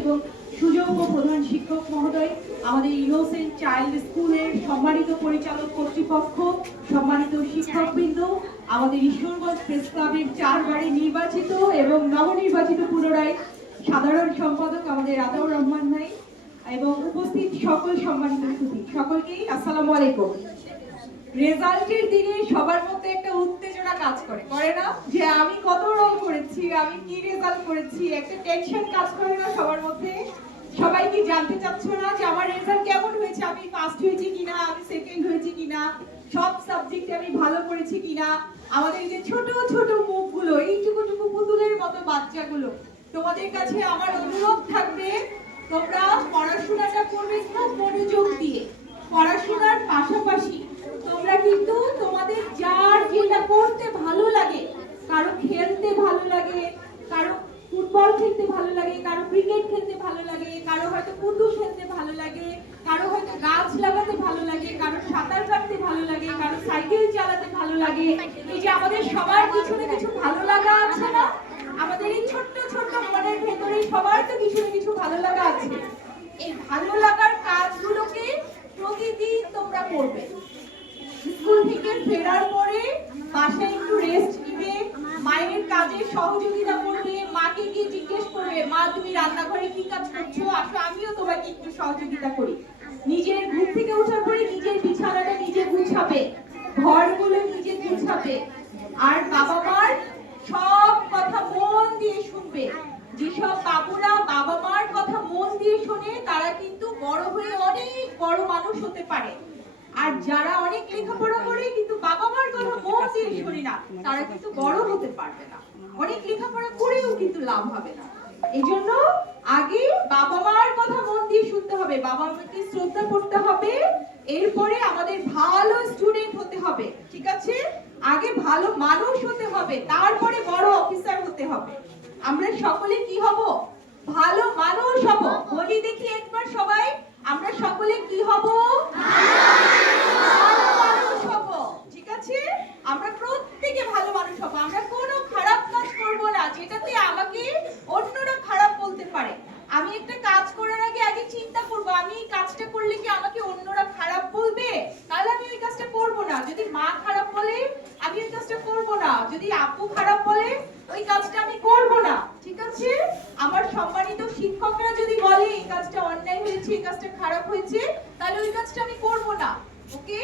এবং সুযোগ্য প্রধান শিক্ষক মহোদয়, আমাদের ইনোসেন্ট চাইল্ড স্কুলের সম্মানিত পরিচালক কর্তৃপক্ষ, সম্মানিত শিক্ষকবৃন্দ, আমাদের ঈশ্বরগঞ্জ প্রেস ক্লাবের 4 বারে নির্বাচিত এবং নবনির্বাচিত পুনরায় সাধারণ সম্পাদক আমাদের আতাউর রহমান ভাই এবং উপস্থিত সকল সম্মানিত অতিথি, সকলকেই আসসালামু আলাইকুম। রেজাল্টের দিনে সবার মধ্যে একটা উত্তেজনা কাজ করে না, যে আমি কত রোল করেছি, আমি কি রেজাল্ট করেছি, একটা টেনশন কাজ করে না সবার মধ্যে? সবাই কি জানতে চাচ্ছ না যে আমার রেজাল্ট কেমন হয়েছে, আমি ফার্স্ট হয়েছি কিনা, আমি সেকেন্ড হয়েছি কিনা, সব সাবজেক্টে আমি ভালো করেছি কিনা? আমাদের যে ছোট ছোট মুখগুলো, এইটুকু পুতুলের মতো বাচ্চাগুলো, তোমাদের কাছে আমার অনুরোধ থাকবে তোমরা পড়াশোনাটা করবে খুব মনোযোগ দিয়ে। পড়াশোনার পাশাপাশি তোমরা কিন্তু তোমাদের যার যেটা করতে ভালো লাগে, কারো খেলতে ভালো লাগে, কারো ফুটবল খেলতে ভালো লাগে, কারো ক্রিকেট খেলতে ভালো লাগে, কারো হয়তো কুতু খেলতে ভালো লাগে, কারো হয়তো গাছ লাগাতে ভালো লাগে, কারো সাঁতার কাটতে ভালো লাগে, কারো সাইকেল চালাতে ভালো লাগে। এই যে আমাদের সবার কিছু না কিছু ভালো লাগা আছে না, আমাদের এই ছোট্ট ছোট্ট মনের ভেতরে সবার তো কিছু না কিছু ভালো লাগা আছে। এই ভালো লাগার কাজগুলোকে প্রতিদিন তোমরা করবে। স্কুল থেকে ফেরার পরে বাসায় একটু রেস্ট নিবে, মায়ের কাজে সহযোগিতা করবে, মাকে গিয়ে জিজ্ঞেস করবে, মা তুমি রান্নাঘরে কি কাজ করছো, আসো আমিও তোমাকে একটু সহযোগিতা করি। নিজের ঘুম থেকে ওঠার পরে নিজের বিছানাটা নিজে গুছাবে, ঘরগুলো নিজে গুছাবে, আর বাবা মার সব কথা মন দিয়ে শুনবে। যেসব বাবুরা বাবা মার কথা মন দিয়ে শোনে তারা কিন্তু বড় হয়ে অনেক বড় মানুষ হতে পারে, আর যারা অনেক লেখাপড়া করে কিন্তু বাবা মার কথা মন দিয়ে শোনে না, তারা কিন্তু বড় হতে পারবে না, অনেক লেখাপড়া করেও কিন্তু লাভ হবে না। এই জন্য আগে বাবা মার কথা মন দিয়ে শুনতে হবে, বাবা মাকে শ্রদ্ধা করতে হবে, এরপরে আমাদের ভালো স্টুডেন্ট হতে হবে, ঠিক আছে? আগে ভালো মানুষ হতে হবে, তারপরে বড় অফিসার হতে হবে। আমরা সকলে কি হব? ভালো মানুষ হব। বলি দেখি একবার সবাই, আমরা সকলে কি হব? ভালো মানুষ হব, ঠিক আছে? আমরা প্রত্যেকে ভালো মানুষ হব, আমরা কোনো খারাপ কাজ করব না যেটাতে আমাকে অন্যরা খারাপ বলতে পারে। আমি একটা কাজ করার আগে চিন্তা করব, আমি এই কাজটা করলে কি আমাকে অন্যরা খারাপ বলবে, তাহলে আমি ওই কাজটা করব না। যদি মা খারাপ বলে আমি ওই কাজটা করব না, যদি আপু খারাপ বলে ওই কাজটা আমি করব না, ঠিক আছে? আমার সম্মানিত শিক্ষকরা যদি বলে এই কাজটা অন্যায় হয়েছে, এই কাজটা খারাপ হয়েছে, তাহলে ওই কাজটা আমি করব না। ওকে,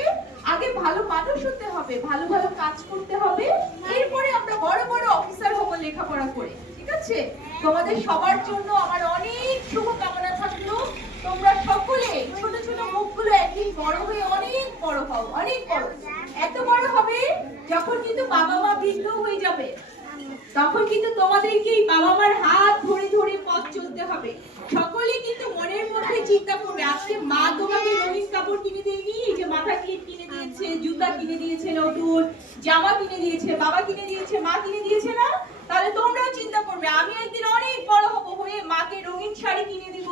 আগে ভালো মানুষ হতে হবে, ভালো ভালো কাজ করতে হবে, এরপরে আমরা বড় বড় অফিসার হব লেখাপড়া করে, ঠিক আছে? তোমাদের সবার জন্য আমার অনেক শুভকামনা থাকলো। তোমরা সকলে ছোট ছোট মুখগুলো একদিন বড় হয়ে অনেক বড় হও, অনেক বড়। এত বড় হবে যখন কিন্তু বাবা মা বৃদ্ধ হয়ে যাবে, তখন কিন্তু তোমাদেরকে বাবা মার হাত ধরে ধরে পথ চলতে হবে। সকলে কিন্তু মনের মধ্যে চিন্তা করবে, আজকে মা তোমাকে রঙিন কাপড় কিনে দেয়নি, এই যে মাথা ক্লিপ কিনে দিয়েছে, জুতা কিনে দিয়েছে, নতুন জামা কিনে দিয়েছে, বাবা কিনে দিয়েছে, মা কিনে দিয়েছে না? তাহলে তোমরাও চিন্তা করবে, আমি একদিন অনেক বড় হব, হয়ে মাকে রঙিন শাড়ি কিনে দিব,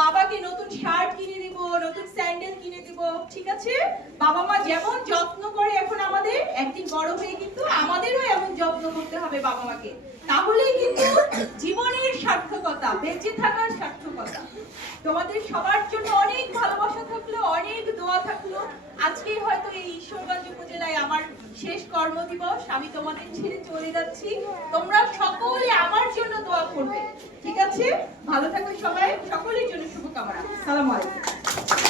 বাবাকে নতুন শার্ট কিনে দিব, নতুন স্যান্ডেল কিনে দিব, ঠিক আছে? বাবা মা যেমন যত্ন করে এখন আমাদের, একদিন বড় হয়ে কিন্তু আমাদেরও এমন যত্ন করতে হবে বাবা মাকে। তাহলেই কিন্তু জীবনের সার্থকতা, বেঁচে থাকার সার্থকতা। তোমাদের সবার জন্য অনেক ভালোবাসা থাকলো, অনেক দোয়া থাকলো। আজকে হয়তো এই ঈশ্বরগঞ্জ উপজেলায় আমার শেষ কর্মদিবস, আমি তোমাদের ছেড়ে চলে যাচ্ছি। তোমরা সকলে আমার জন্য দোয়া করবে, ঠিক আছে? ভালো থাকো সবাই, সকলের জন্য শুভকামনা। আসসালামু আলাইকুম।